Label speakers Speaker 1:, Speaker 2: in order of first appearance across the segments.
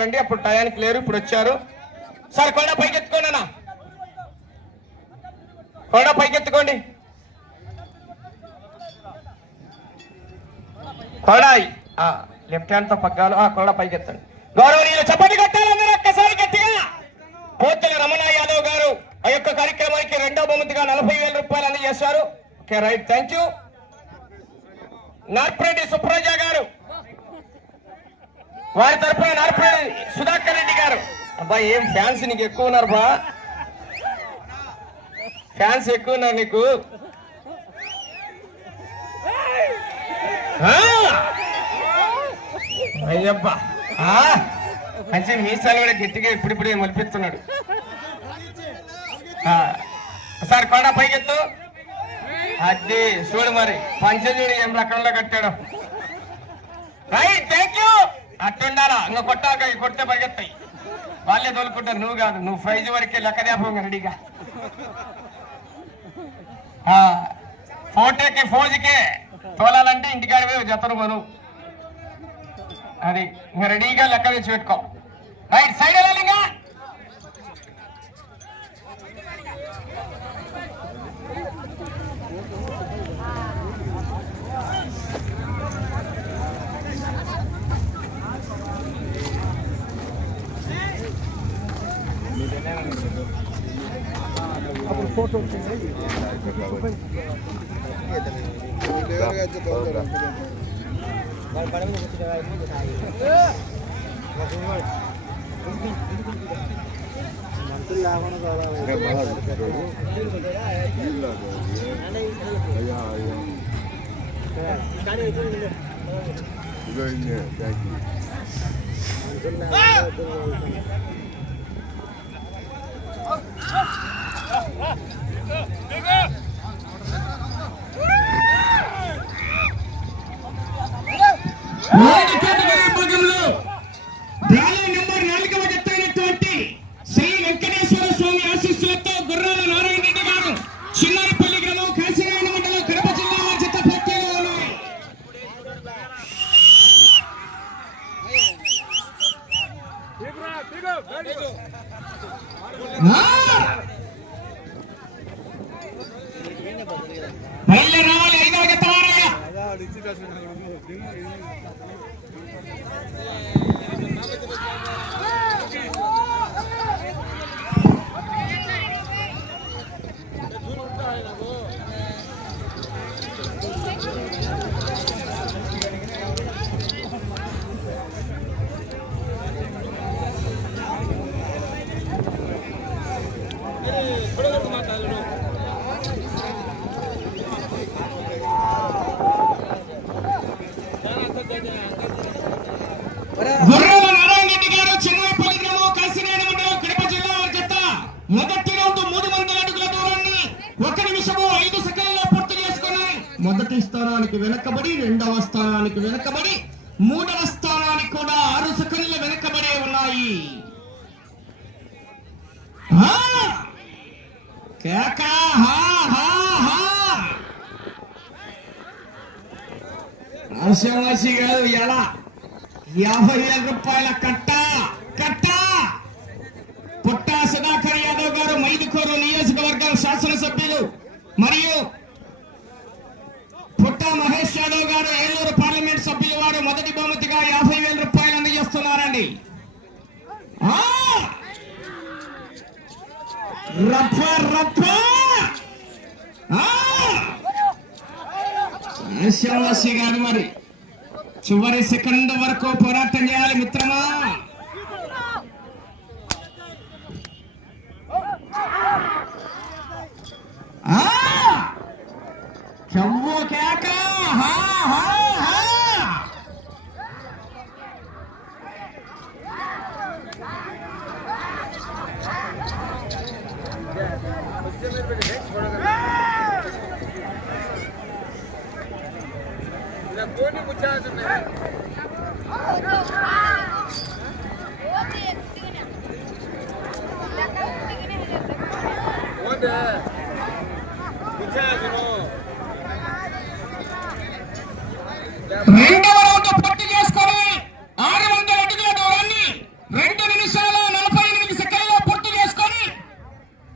Speaker 1: రండి అప్పుడు టయానికి లేరు ఇప్పుడు వచ్చారు. సార్ కొండ పైకెత్తుకోండి అన్న. కొండ పైకెత్తుకోండి కొండ లెఫ్ట్ హ్యాండ్తో పగ్గాలు ఆ కొండ పైకెత్తండి గౌరవనీయులు చప్పటి కొట్టాలన్నారు ఒక్కసారి గట్టిగా. పోతుల రమణ యాదవ్ గారు ఆ యొక్క కార్యక్రమానికి రెండో బహుమతిగా నలభై వేల రూపాయలు అందజేశారు. Okay right thank you Narpareddy Supraja garu. వారి తరఫున నార్పరెడ్డి సుధాకర్ రెడ్డి గారు. అబ్బాయి ఏం ఫ్యాన్స్ నీకు ఎక్కువ ఉన్నారు బా. ఫ్యాన్స్ ఎక్కువ ఉన్నారు నీకు. ఆ! అయ్యబ్బా. మంచి మీసాలు కూడా గట్టిగా ఇప్పుడిప్పుడే మలిపిస్తున్నాడు. ఆ, సార్ కొండ పైకెత్తు. అది చూడు మరి. పంచజుడి ఏం రకంలో కట్టాడు. రైట్ థ్యాంక్ యూ అట్టుండాలా? ఇంకా కొట్టాక ఈ కొట్టే పరిగెత్తాయి. వాళ్ళే తోలుకుంటారు. నువ్వు కాదు. నువ్వు ప్రైజ్ వరకే లెక్కదేపం రెడీగా. ఆ, ఫోటోకి ఫోజుకే తోలాలంటే ఇంటికాడ పోయి జతను కొను. అది ఇంకా రెడీగా లెక్క తెచ్చి పెట్టుకో. రైట్ సైడ్ వెళ్ళాలి ఇంకా
Speaker 2: Thank you.
Speaker 1: మొదటి కేటగిరీ విభాగంలో ర్యాలీ నెంబర్ నాలుగవ జత అయినటువంటి శ్రీ వెంకటేశ్వర స్వామి ఆశీస్సులతో గుర్రాల నారాయణ రెడ్డి గారు చిన్నారిపల్లి గ్రామం కాశీనారాయణ మండలం కడప జిల్లా వారి జత పోటీలో ఉన్నాయి ఆ! బయలుదేరి రావాలి ఐదవ జత వారయ్య గుర్రాల నారాయణ రెడ్డి గారు చెన్నైపల్లి గ్రామం కాశీనారాయణ మండలం కడప జిల్లా వారి జత మొదటి రౌండ్ మూడు వందల అడుగుల దూరాన్ని ఒక నిమిషము ఐదు సెకండ్లలో పూర్తి చేసుకుని మొదటి స్థానానికి వెనకబడి రెండవ స్థానానికి వెనకబడి మూడవ స్థానానికి కూడా ఆరు సెకండ్లు వెనకబడే ఉన్నాయి ఆ! కేక హా హా హా ఆశావాసి కాదు ఎలా? యాభై వేల రూపాయల కట్ట? కట్ట? పుట్టా సుధాకర్ యాదవ్ గారు మైదుకూరు నియోజకవర్గం శాసనసభ్యులు మరియు పుట్టా మహేష్ యాదవ్ గారు ఏలూరు పార్లమెంట్ సభ్యులు వారు మొదటి బహుమతిగా యాభై వేల రూపాయలు అందజేస్తున్నారండి. ఆ! రఫ రఫ గారు మరి చివరి సెకండ్ వరకు పోరాటం చేయాలి మిత్రమా?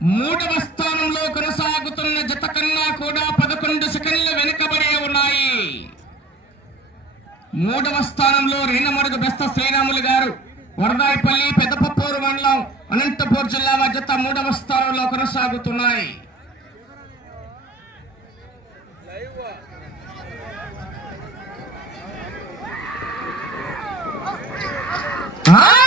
Speaker 1: మూడవ స్థానంలో కొనసాగుతున్న జత కన్నా కూడా పదకొండు సెకండ్లు వెనుకబడే ఉన్నాయి మూడవ స్థానంలో రీనమడుగు బెస్త శ్రీరాములు గారు వరదాయిపల్లి పెద్దపప్పూరు మండలం అనంతపూర్ జిల్లా జత మూడవ స్థానంలో కొనసాగుతున్నాయి Ah!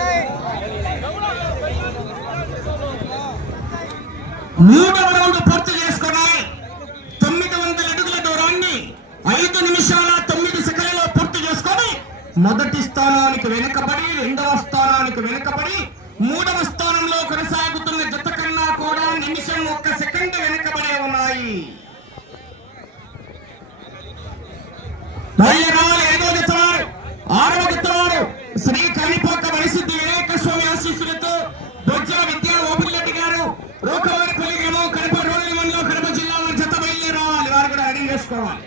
Speaker 1: మూడవ రౌండ్ పూర్తి చేసుకుని తొమ్మిది వందల అడుగుల దూరాన్ని ఐదు నిమిషాల తొమ్మిది సెకండ్లలో పూర్తి చేసుకొని మొదటి స్థానానికి వెనుకబడి రెండవ స్థానానికి వెనుకబడి మూడవ స్థానంలో కొనసాగుతున్న జత కన్నా కూడా నిమిషం ఒక్క సెకండ్ వెనుకబడే ఉన్నాయి. రావాలి ఐదో జతవారు ఆరో జతవారు శ్రీ కలిప వరిసిద్ధి వినాయక స్వామి ఆశీస్సులతో బొజ్జ విద్యా ఓపిరెడ్డి గారు గ్రామం కడప రోడ్ల మండలం కడప జిల్లా వారి జత బయలుదేరి రావాలి. వారు కూడా రెడీ చేసుకోవాలి.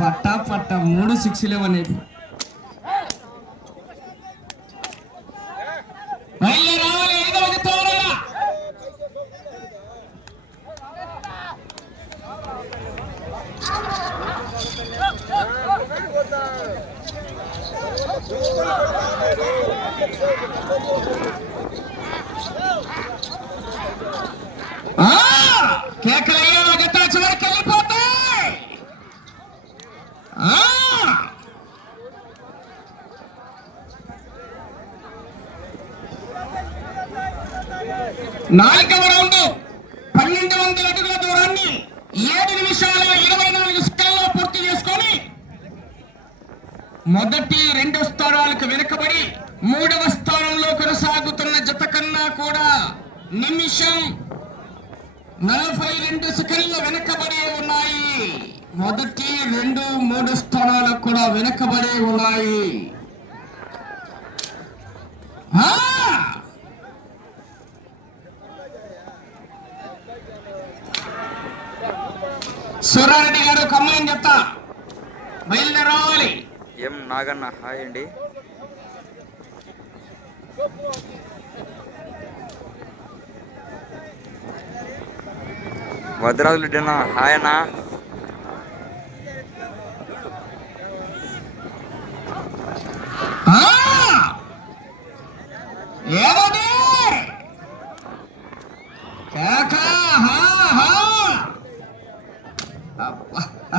Speaker 1: పట్టా పట్ట మూడు సిక్స్ లెవెన్ బయలుదేరి నాలుగవ రౌండ్ పన్నెండు వందల అడుగుల దూరాన్ని ఏడు నిమిషాల ఇరవై నాలుగు సెకండ్లో పూర్తి చేసుకొని మొదటి రెండు స్థానాలకు వెనుకబడి మూడవ స్థానంలో కొనసాగుతున్న జత కన్నా కూడా నిమిషం నలభై రెండు సెకండ్ల వెనుకబడి ఉన్నాయి. మొదటి రెండు మూడు స్థానాలకు కూడా వెనుకబడి ఉన్నాయి. ఒక అమ్మాయిని చెప్తా? బయలుదేరాలి
Speaker 3: ఎం నాగన్న హాయ్ అండి. భద్రాద్రుడినా హాయ్ అన్నా. ఏమండి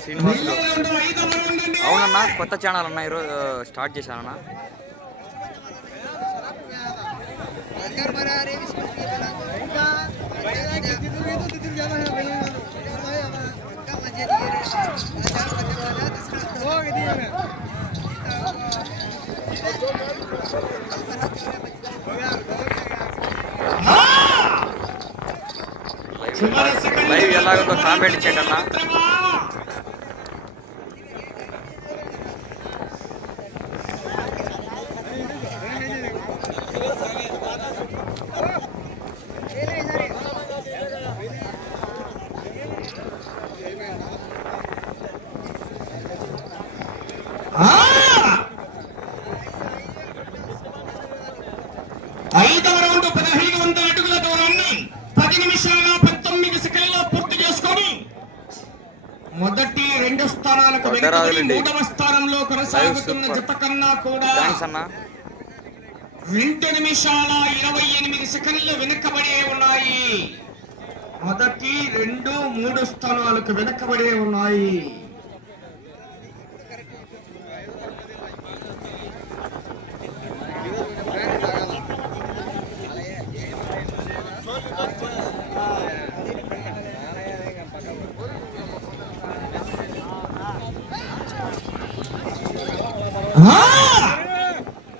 Speaker 3: శ్రీనివాసులు. అవునన్నా కొత్త ఛానల్ అన్న ఈరోజు స్టార్ట్ చేశానన్నా! లైవ్ ఎలాగుందో కామెంట్ చేయండి అన్న
Speaker 1: మాత్రమా? ఆ! ఐదవ రౌండ్ పదహైదు వందల అడుగుల దూరాన్ని పది నిమిషాల పంతొమ్మిది సెకండ్లో పూర్తి చేసుకొని మొదటి రెండు స్థానాలకు వెనుకబడి
Speaker 3: వడ్డరాజులండి.
Speaker 1: మూడవ స్థానంలో కొనసాగుతున్న. జత కన్నా కూడా రెండు నిమిషాల ఇరవై ఎనిమిది సెకండ్లు వెనుకబడే ఉన్నాయి. మొదటి రెండు మూడు స్థానాలకు వెనుకబడే ఉన్నాయి.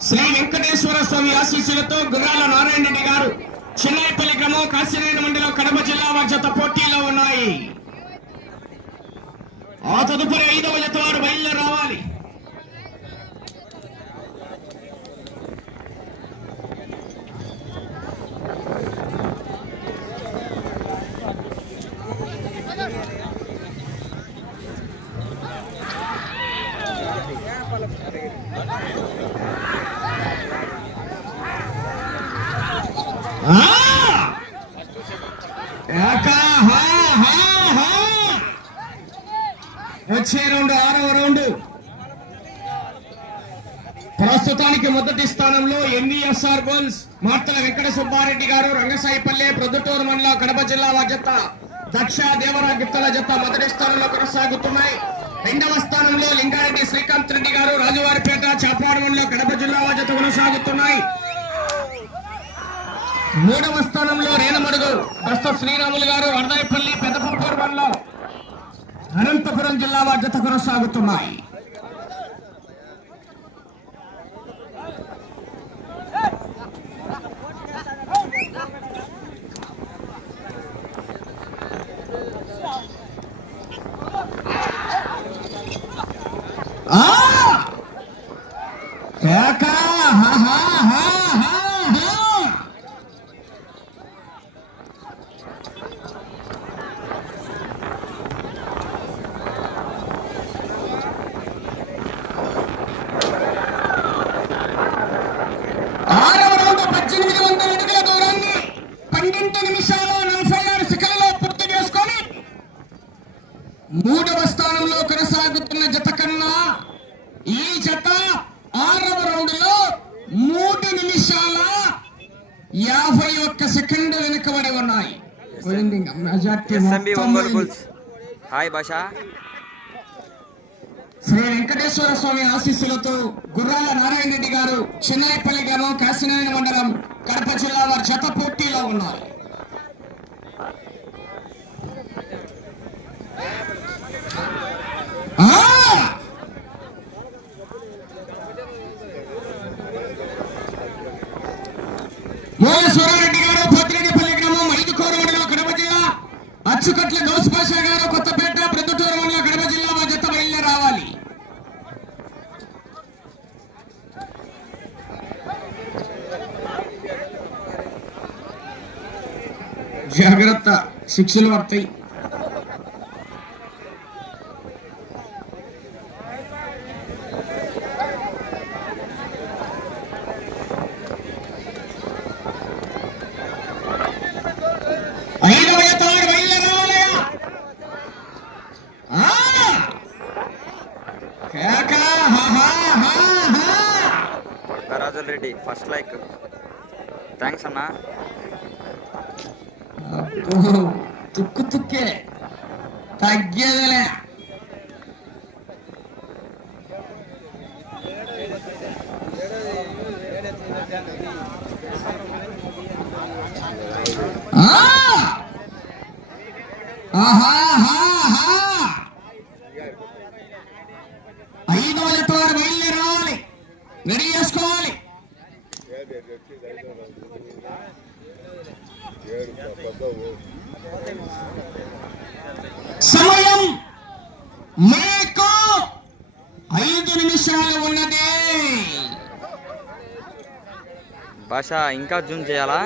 Speaker 1: శ్రీ వెంకటేశ్వర స్వామి ఆశీస్సులతో గుర్రాల నారాయణ రెడ్డి గారు చిన్నాయిపల్లి గ్రామం కాశీనారాయణ మండలం కడప జిల్లా వారి పోటీలో ఉన్నాయి. ఆ తదుపరి ఐదవ జత వారు బయలుదేరి రావాలి. వచ్చే రౌండ్ ఆరవ రౌండ్. ప్రస్తుతానికి మొదటి స్థానంలో ఎన్వీఎస్ఆర్ గోల్స్ మార్తల వెంకట సుబ్బారెడ్డి గారు రంగసాయిపల్లె ప్రొద్దుటూరు మండలం కడప జిల్లా జత. దక్ష దేవరా గిత్తల జత మొదటి స్థానంలో కొనసాగుతున్నాయి. రెండవ స్థానంలో లింగారెడ్డి శ్రీకాంత్ రెడ్డి గారు రాజువారిపేట చాపాడు మండలం కడప జిల్లా జత కొనసాగుతున్నాయి. మూడవ స్థానంలో రేణమడుగు దస్త శ్రీరాములు గారు అర్దాయపల్లి పెద్దపప్పూరు మండలం అనంతపురం జిల్లా బాధ్యత జత కొనసాగుతున్నాయి ఆ! కేక! హా, హా, హా, హా, హా. ఆరవ రౌండ్ పద్దెనిమిది వందల అడుగుల దూరాన్ని పన్నెండు నిమిషాల నలభై ఆరు సెకండ్లో పూర్తి చేసుకొని మూడవ స్థానంలో కొనసాగుతున్న జత కన్నా ఈ జత ఆరవ రౌండ్లో మూడు నిమిషాల యాభై ఒక్క సెకండ్ వెనుకబడి ఉన్నాయి.
Speaker 3: హాయ్ భాష
Speaker 1: శ్రీ వెంకటేశ్వర స్వామి ఆశీస్సులతో గుర్రాల నారాయణ రెడ్డి గారు చిన్నాయపల్లి గ్రామం కాశీనారాయణ మండలం కడప జిల్లా వారి జత పోటీలో ఉన్నారు ఆ! మూల సూరారెడ్డి గారు పోతిరెడ్డిపల్లి గ్రామం ఐదుకోరు మండలం కడప జిల్లా. అచ్చుకట్ల గౌస్ పాషా గారు కొత్తపేట ప్రొద్దుటూరు మండలం కడప జిల్లా మా జత బయలుదేరి రావాలి. జాగ్రత్త శిక్షలు పడతాయి ఆహా, హా, హా. ఐదు వందల వారు బయలుదేరి రావాలి రెడీ చేసుకోవాలి సమయం మీకు ఐదు నిమిషాలు ఉన్నది
Speaker 3: భాష ఇంకా జూమ్ చేయాలా?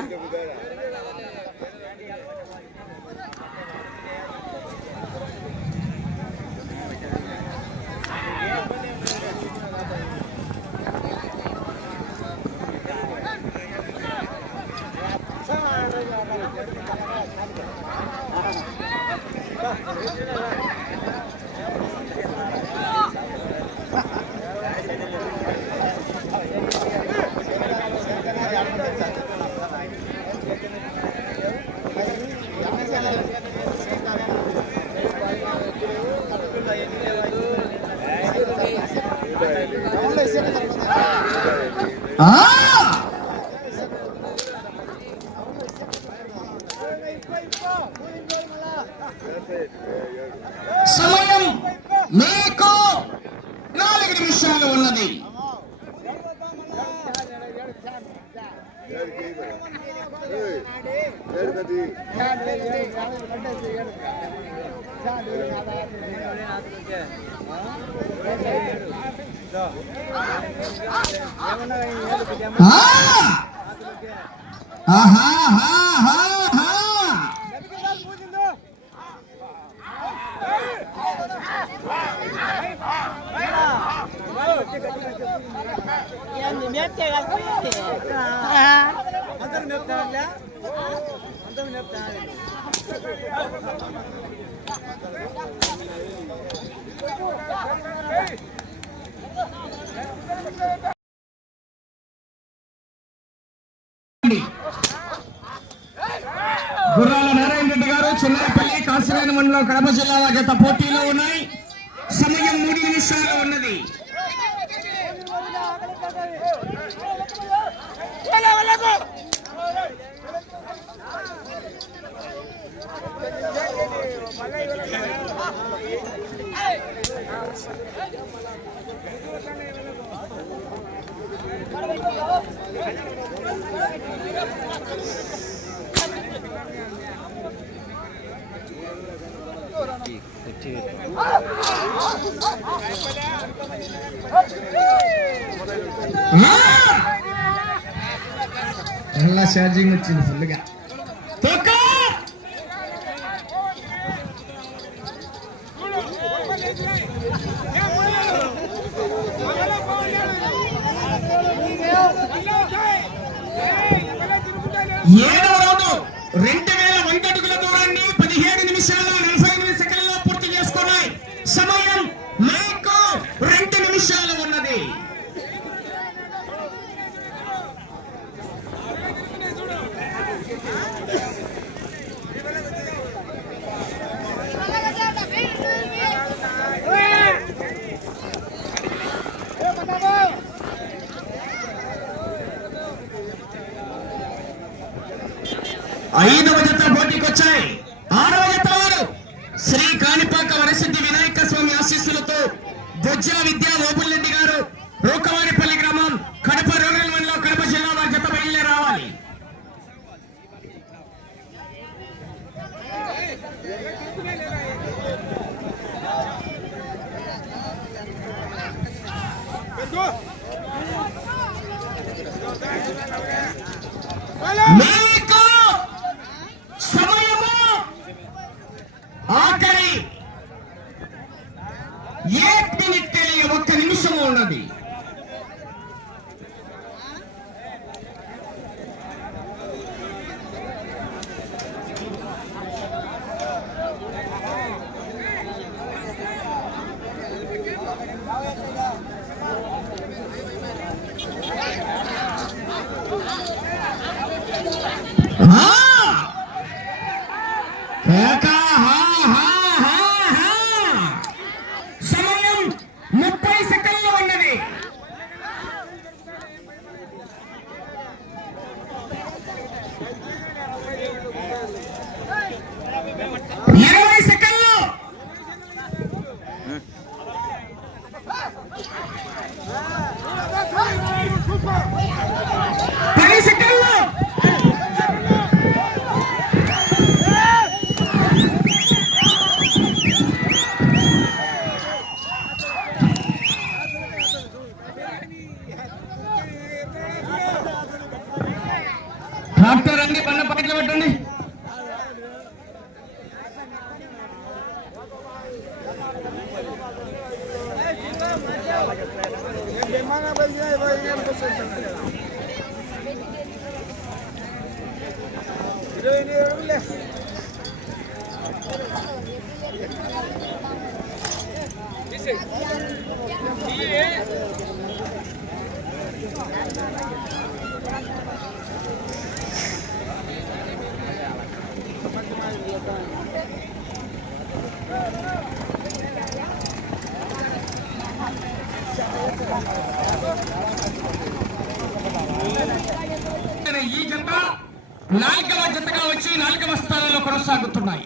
Speaker 1: మీకు నాలుగు నిమిషాలు ఉన్నది ఆ! ఆహా, హా, హా, హా.
Speaker 4: ఏంది మెత్తే కలిపి
Speaker 1: గుర్రాల నారాయణ రెడ్డి గారు చిన్నాయపల్లి కాసిరాయన కడప జిల్లా గత పోటీలో ఉన్నాయి. సమయం మూడు నిమిషాలు ఉన్నది. பிடிச்சி நல்லா சார்ஜிங் வச்சு சொல்லுங்க. ఐదవ జత పోటీకి వచ్చాయి ఆరవ జత వారు శ్రీ కాణిపాక వరసిద్ధి వినాయక స్వామి ఆశీస్సులతో బొజ్జా విద్యా ఓపుల్రెడ్డి గారు రూకవారిపల్లి గ్రామం కడప రూరల్ మండలం కడప జిల్లా వారి జత బయలుదేరి రావాలి. మీకు ఈ జత నాలుగవ జతగా వచ్చి నాలుగవ స్థానంలో కొనసాగుతున్నాయి.